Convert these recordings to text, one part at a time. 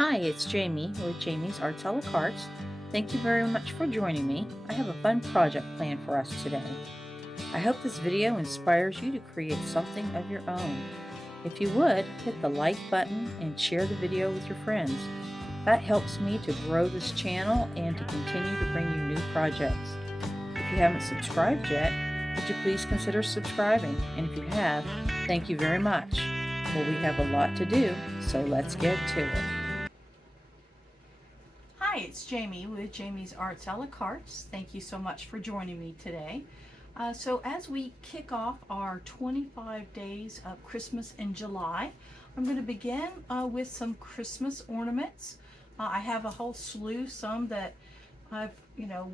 Hi, it's Jamie with Jamie's Arts a la carte. Thank you very much for joining me. I have a fun project planned for us today. I hope this video inspires you to create something of your own. If you would, hit the like button and share the video with your friends. That helps me to grow this channel and to continue to bring you new projects. If you haven't subscribed yet, would you please consider subscribing? And if you have, thank you very much. Well, we have a lot to do, so let's get to it. Hi, it's Jamie with Jamie's Arts a la carte. Thank you so much for joining me today. So as we kick off our 25 days of Christmas in July, I'm going to begin with some Christmas ornaments. I have a whole slew, some that I've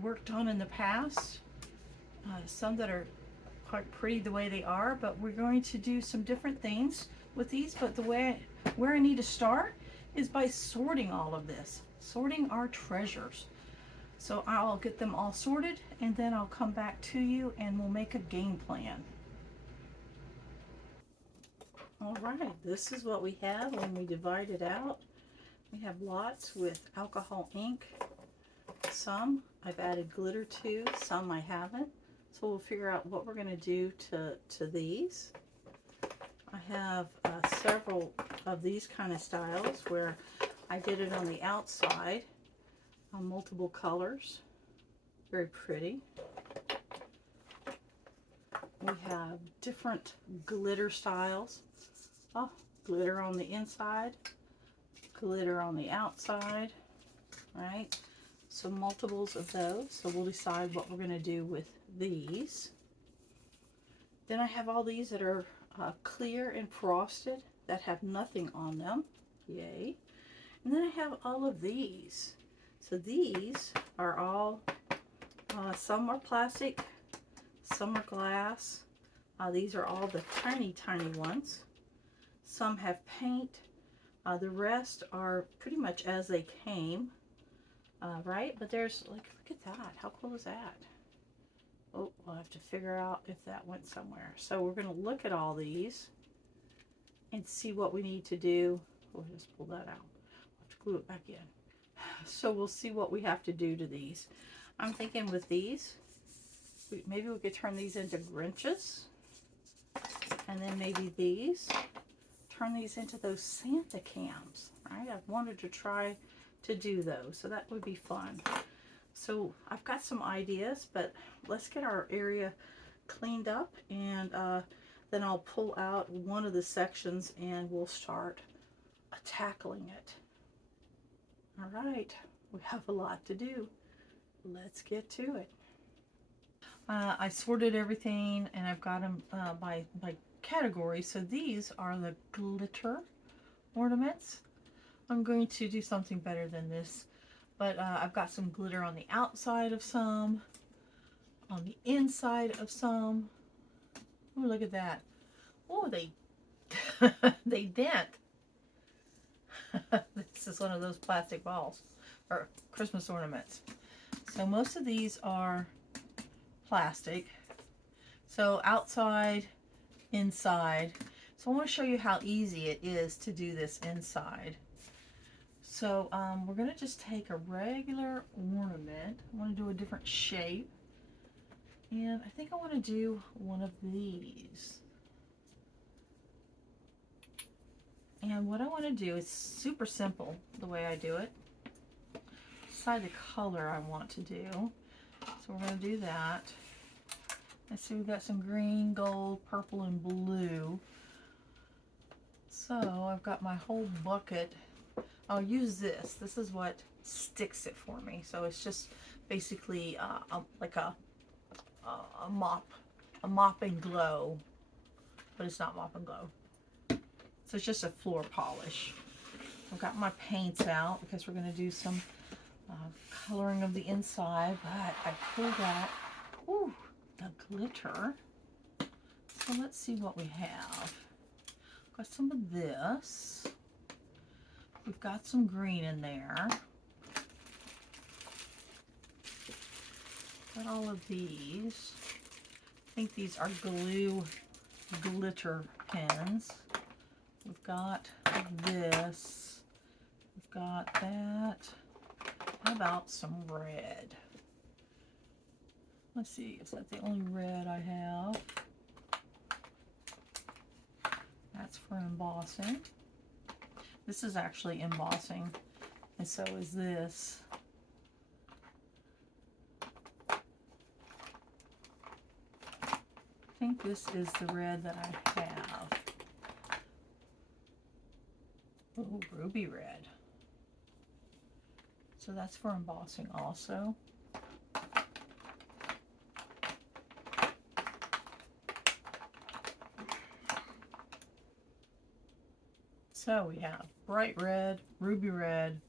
worked on in the past, some that are quite pretty the way they are, but we're going to do some different things with these. But where I need to start is by sorting all of this, sorting our treasures. So I'll get them all sorted and then I'll come back to you and we'll make a game plan. All right, this is what we have when we divide it out. We have lots with alcohol ink. Some I've added glitter to, some I haven't. So we'll figure out what we're going to do to these. I have several of these kind of styles where I did it on the outside on multiple colors. Very pretty. We have different glitter styles. Oh, glitter on the inside, glitter on the outside, right? So multiples of those. So we'll decide what we're going to do with these. Then I have all these that are clear and frosted that have nothing on them. Yay. And then I have all of these. So these are all, some are plastic, some are glass. These are all the tiny, tiny ones. Some have paint. The rest are pretty much as they came, right? But there's, like, look at that. How cool is that? Oh, we'll have to figure out if that went somewhere. So we're going to look at all these and see what we need to do. We'll just pull that out. I'll have to glue it back in. So we'll see what we have to do to these. I'm thinking with these, maybe we could turn these into Grinches. And then maybe these, turn these into those Santa cams, right? I've wanted to try to do those, so that would be fun. So I've got some ideas, but let's get our area cleaned up, and then I'll pull out one of the sections and we'll start tackling it. All right, we have a lot to do. Let's get to it. I sorted everything and I've got them by category. So these are the glitter ornaments. I'm going to do something better than this, but I've got some glitter on the outside of some, on the inside of some. Oh, look at that. Oh, they they dent. This is one of those plastic balls or Christmas ornaments. So most of these are plastic. So outside, inside. So I want to show you how easy it is to do this inside. So we're going to just take a regular ornament. I want to do a different shape. And I think I want to do one of these. And what I want to do is super simple the way I do it. Decide the color I want to do. So we're going to do that. I see we've got some green, gold, purple, and blue. So I've got my whole bucket. I'll use this. This is what sticks it for me. So it's just basically like a mop and glow, but it's not mop and glow. So it's just a floor polish. I've got my paints out because we're going to do some coloring of the inside, but I pulled out the glitter. So let's see what we have. Got some of this. We've got some green in there. Got all of these. I think these are glue glitter pens. We've got this. We've got that. How about some red? Let's see, is that the only red I have? That's for embossing. This is actually embossing, and so is this. I think this is the red that I have. Oh, ruby red. So that's for embossing also. So we have bright red, ruby red,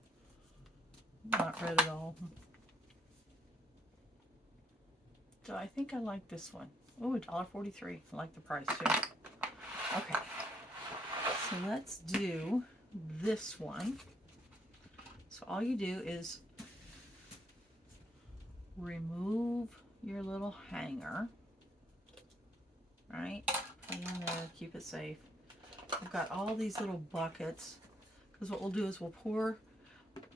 not red at all. So I think I like this one. Oh, $1.43. I like the price too. Okay, so let's do this one. So all you do is remove your little hanger, right? Put it in there, keep it safe. I've got all these little buckets, because what we'll do is we'll pour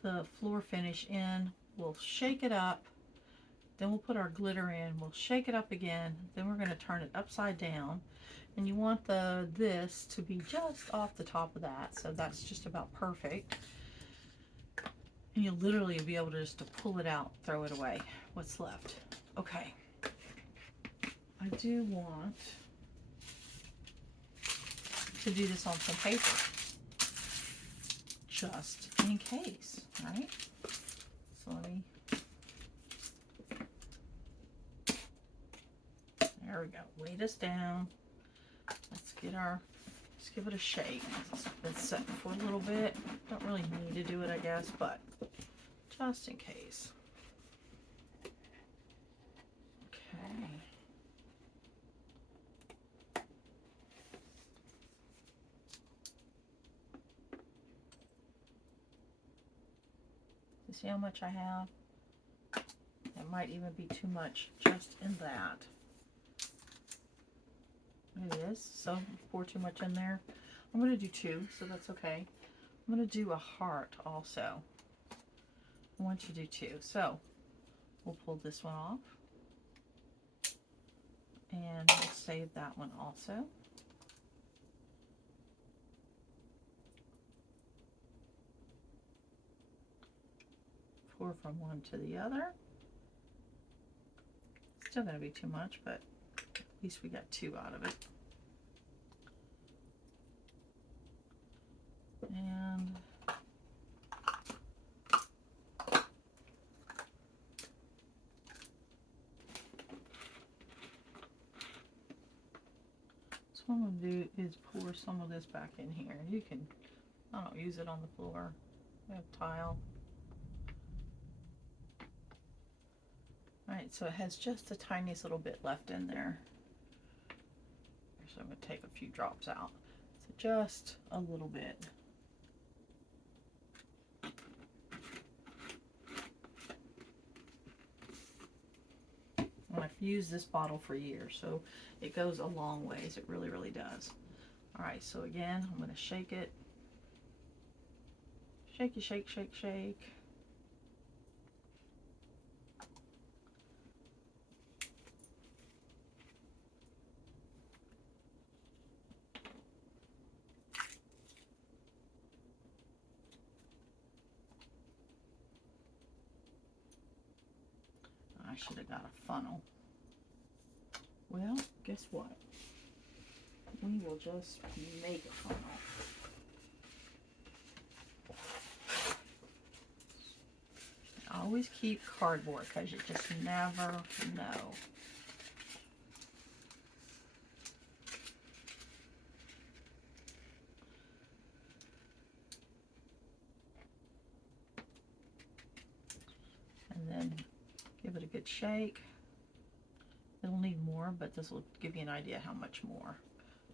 the floor finish in, we'll shake it up, then we'll put our glitter in, we'll shake it up again, then we're going to turn it upside down, and you want this to be just off the top of that, so that's just about perfect. And you'll literally be able to just to pull it out, throw it away, what's left. Okay, I do want to do this on some paper, just in case, right? So let me, there we go, weight this down. Let's get our, let's give it a shake. It's been set for a little bit. Don't really need to do it, I guess, but just in case. Okay. You see how much I have? It might even be too much just in that. It is, so pour too much in there. I'm going to do 2, so that's okay. I'm going to do a heart also. I want you to do 2. So we'll pull this one off. And we'll save that one also. Pour from one to the other. Still going to be too much, but at least we got 2 out of it. And so what I'm going to do is pour some of this back in here. You can, I don't use it on the floor. We have tile. Alright, so it has just the tiniest little bit left in there. So I'm going to take a few drops out. So just a little bit. And I've used this bottle for years, so it goes a long ways. It really, really does. Alright, so again, I'm going to shake it. Shake, shake, shake, shake. I should have got a funnel. Well, guess what? We will just make a funnel. Always keep cardboard because you just never know. And then give it a good shake. It'll need more, but this will give you an idea how much more.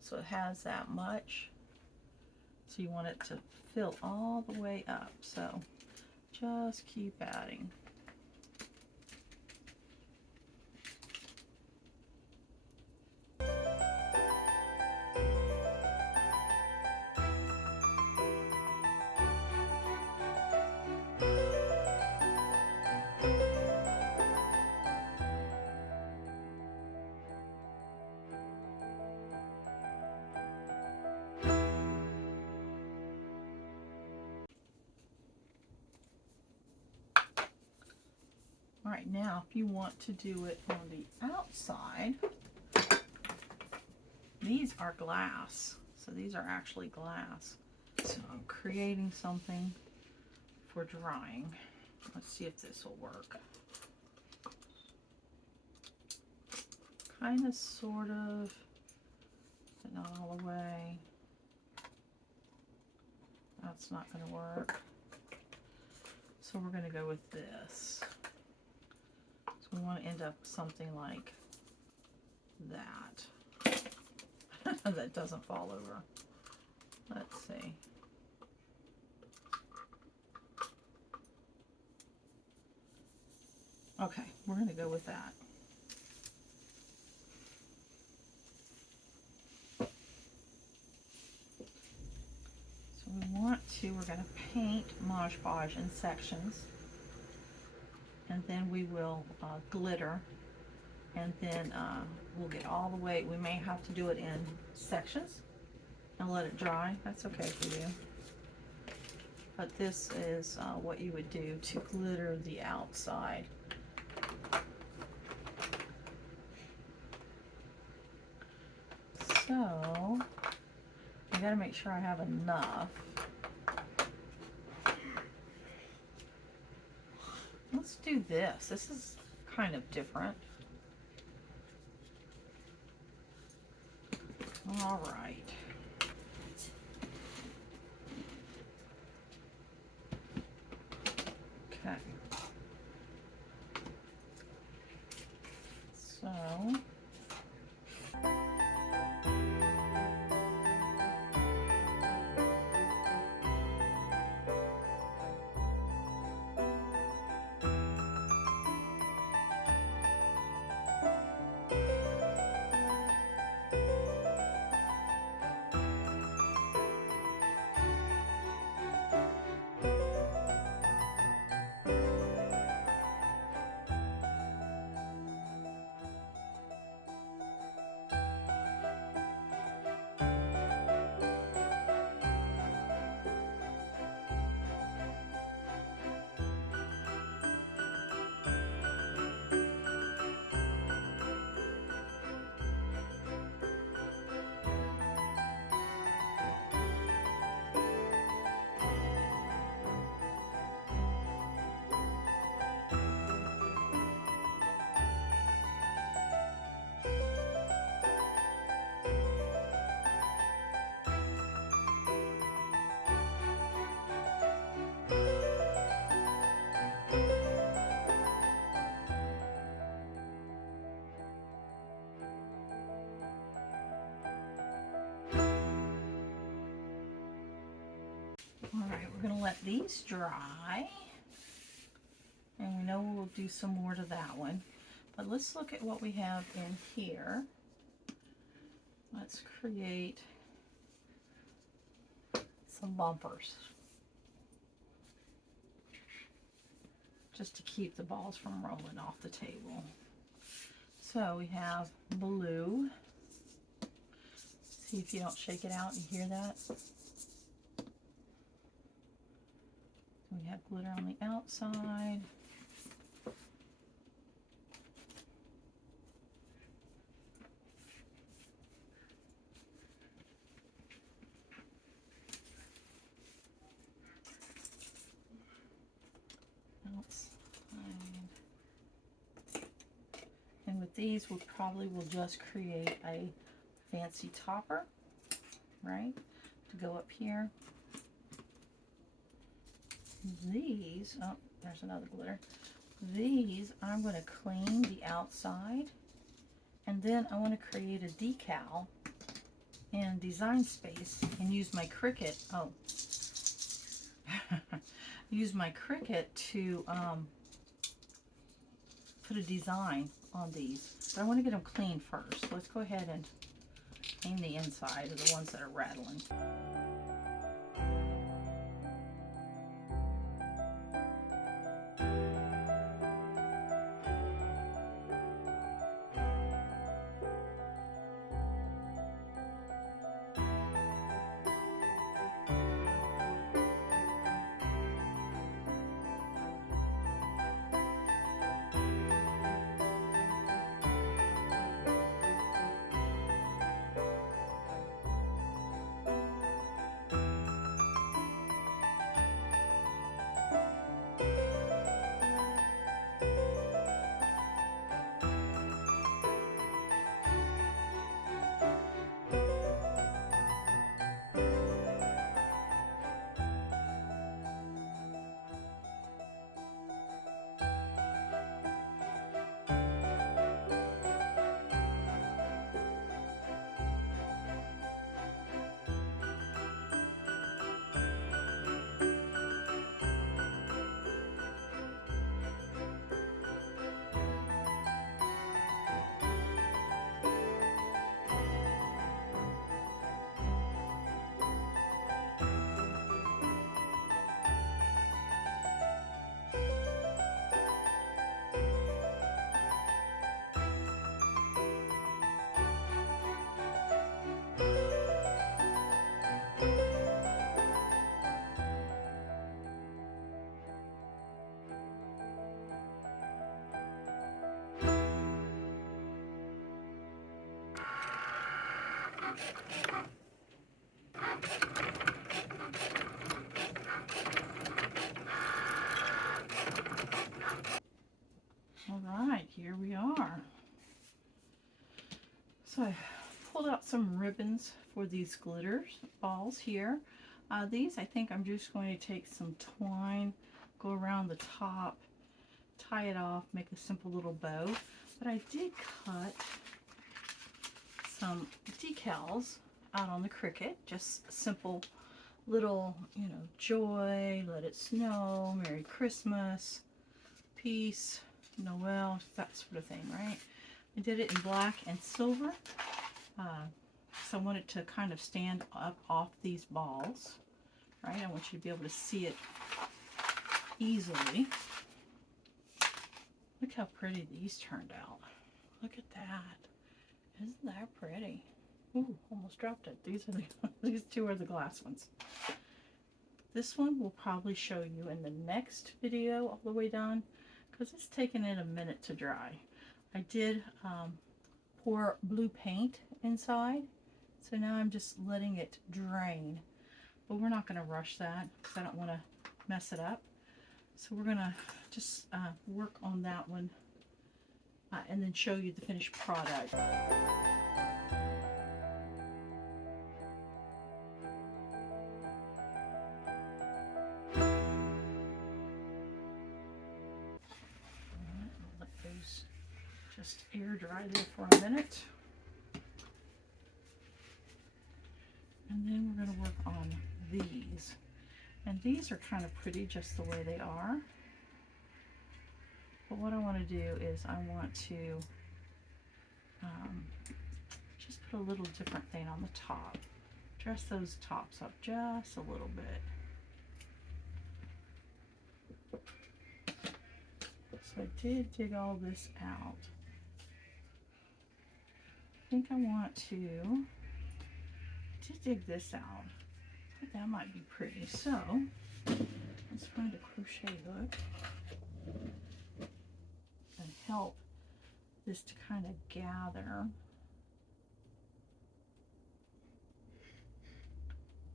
So it has that much. So you want it to fill all the way up. So just keep adding. right, now if you want to do it on the outside, these are glass. So these are actually glass. So I'm creating something for drying. Let's see if this will work. Kind of, sort of, but not all the way. That's not going to work. So we're going to go with this. So we want to end up with something like that. That doesn't fall over. Let's see. Okay, we're going to go with that. So we're going to paint Mod Podge in sections, and then we will glitter, and then we'll get all the way. We may have to do it in sections and let it dry. That's okay for you. But this is what you would do to glitter the outside. So I gotta make sure I have enough. Let's do this. This is kind of different. All right. Okay. So all right, we're going to let these dry, and we know we'll do some more to that one. But let's look at what we have in here. Let's create some bumpers, just to keep the balls from rolling off the table. So we have blue. See if you don't shake it out, you hear that? We have glitter on the outside. And with these, we probably will just create a fancy topper, right, to go up here. These, oh, there's another glitter. These, I'm going to clean the outside, and then I want to create a decal in Design Space and use my Cricut. Oh, use my Cricut to put a design on these. But I want to get them clean first. Let's go ahead and clean the inside of the ones that are rattling. All right, here we are. So I pulled out some ribbons for these glitters balls here. These, I think I'm just going to take some twine, go around the top, tie it off, make a simple little bow. But I did cut some decals out on the Cricut, just simple little, you know, joy, let it snow, Merry Christmas, peace, Noel, that sort of thing, right? I did it in black and silver. So I want it to kind of stand up off these balls, right? I want you to be able to see it easily. Look how pretty these turned out. Look at that. Isn't that pretty? Ooh, almost dropped it. These two are the glass ones. This one will probably show you in the next video all the way done, because it's taken it a minute to dry. I did pour blue paint inside, so now I'm just letting it drain. But we're not going to rush that because I don't want to mess it up. So we're going to just work on that one and then show you the finished product. Let those just air dry there for a minute. And then we're going to work on these. And these are kind of pretty just the way they are. But what I want to do is I want to just put a little different thing on the top. Dress those tops up just a little bit. So I did dig all this out. I think I want to dig this out. I think that might be pretty. So let's find a crochet hook and help this to kind of gather.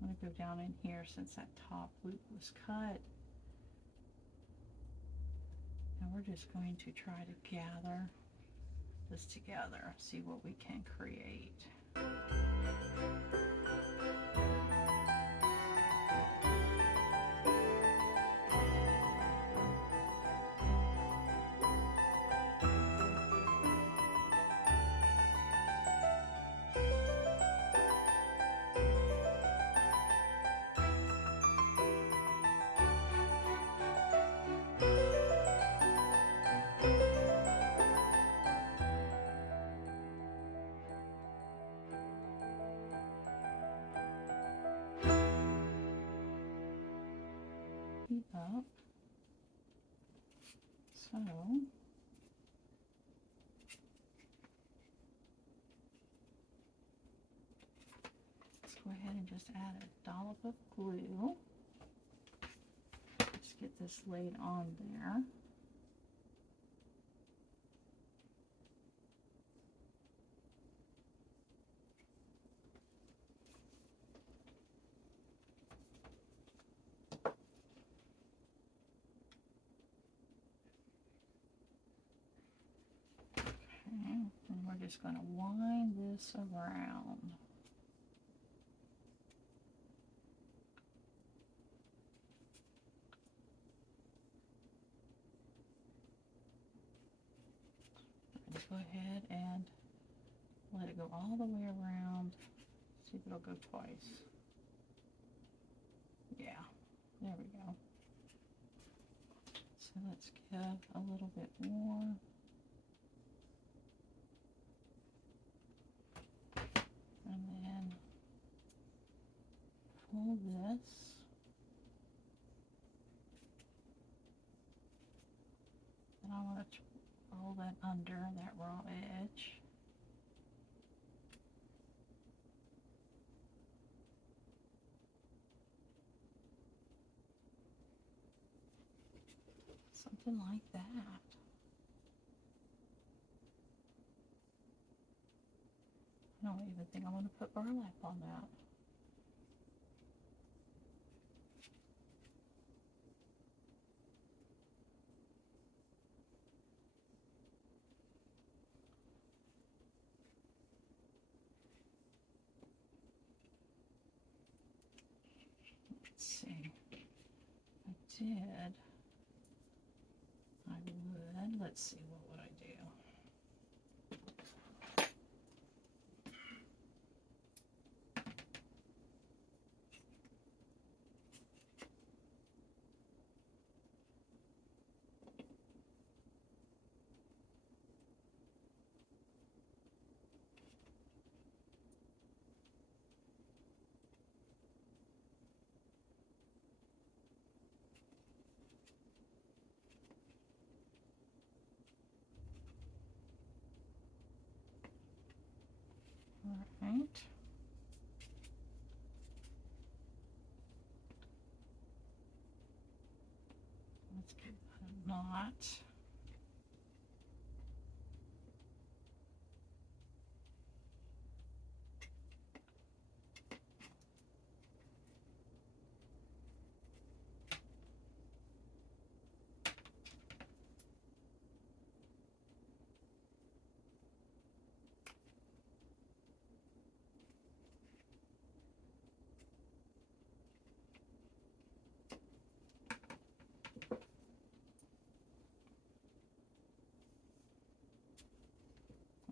I'm going to go down in here since that top loop was cut. And we're just going to try to gather this together, see what we can create. Up. So let's go ahead and just add a dollop of glue. Just get this laid on there. And we're just going to wind this around. Just go ahead and let it go all the way around. See if it'll go twice. Yeah, there we go. So let's give a little bit more. And then pull this. And I want to roll that under that raw edge. Something like that. I don't even think I'm going to put burlap on that. Let's see. I did. I would. Let's see, what would I do? All right. Let's give that a knot.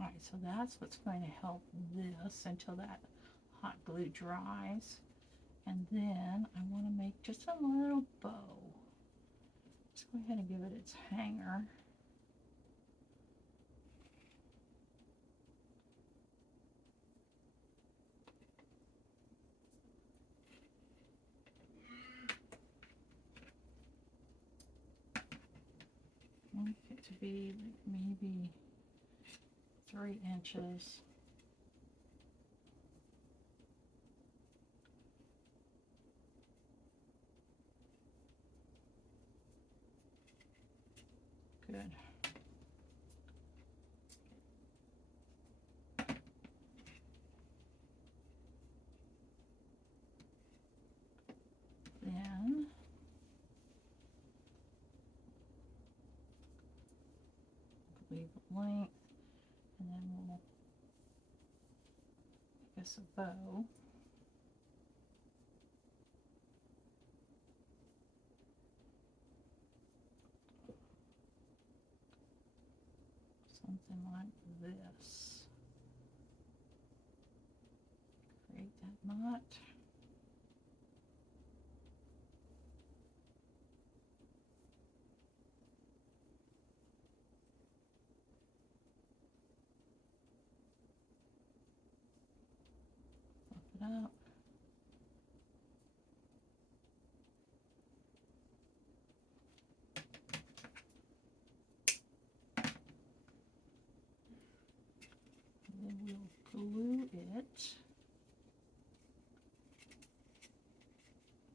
All right, so that's what's going to help this until that hot glue dries. And then I want to make just a little bow. Let's go ahead and give it its hanger. I want it to be like maybe 3 inches. Good. Then leave it length, and then we'll make us a bow. Something like this. Create that knot. Fluff it up. And then we'll glue it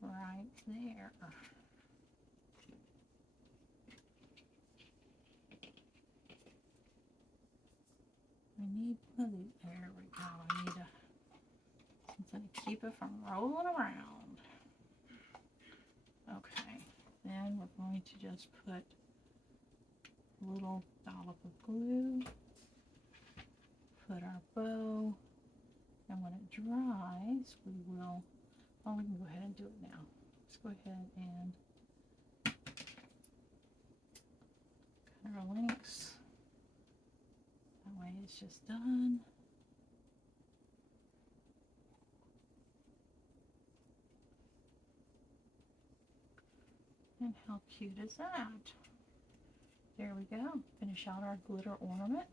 right there. I need one of these. There we go. I need something to keep it from rolling around. Okay, then we're going to just put a little dollop of glue, put our bow, and when it dries, we will, oh, we can go ahead and do it now. Let's go ahead and cut our links. That way it's just done. And how cute is that? There we go. Finish out our glitter ornament.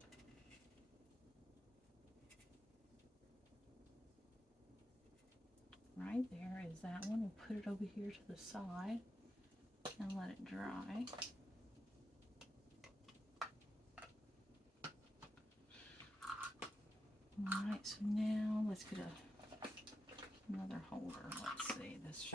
Right there is that one. We'll put it over here to the side and let it dry. Alright, so now let's get another holder. Let's see this.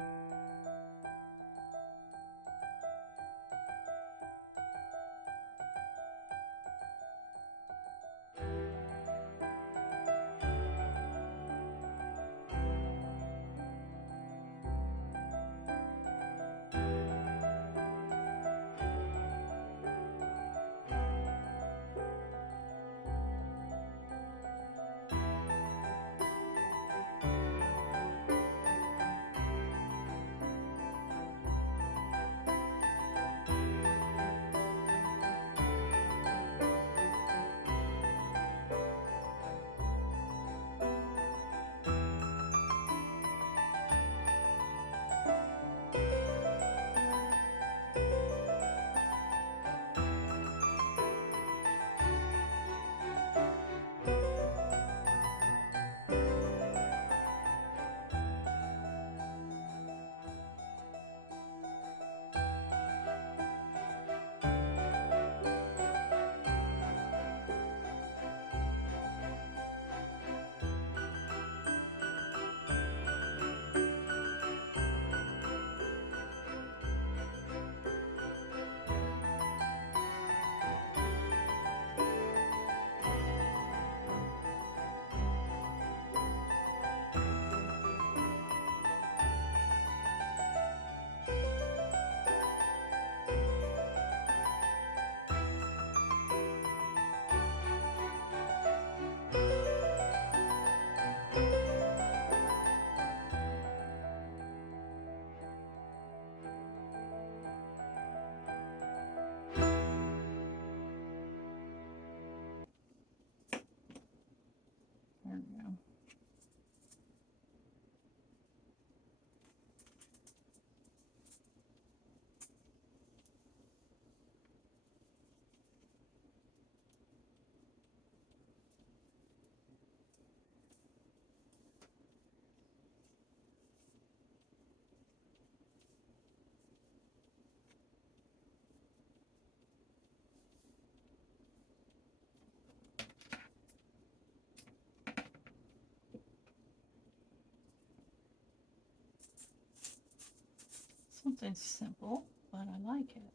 Something simple, but I like it.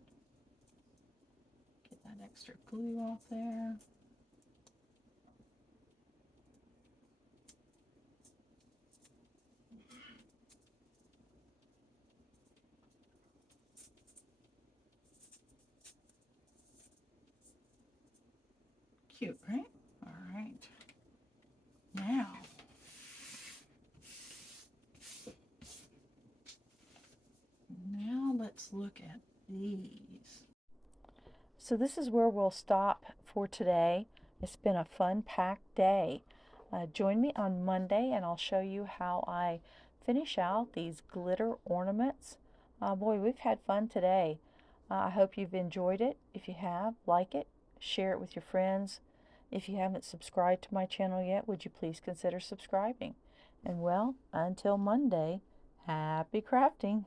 Get that extra glue off there. Cute, right? All right. Now let's look at these. So this is where we'll stop for today. It's been a fun packed day. Join me on Monday and I'll show you how I finish out these glitter ornaments. Boy, we've had fun today. I hope you've enjoyed it. If you have, like it, share it with your friends. If you haven't subscribed to my channel yet, would you please consider subscribing? And well, until Monday, happy crafting!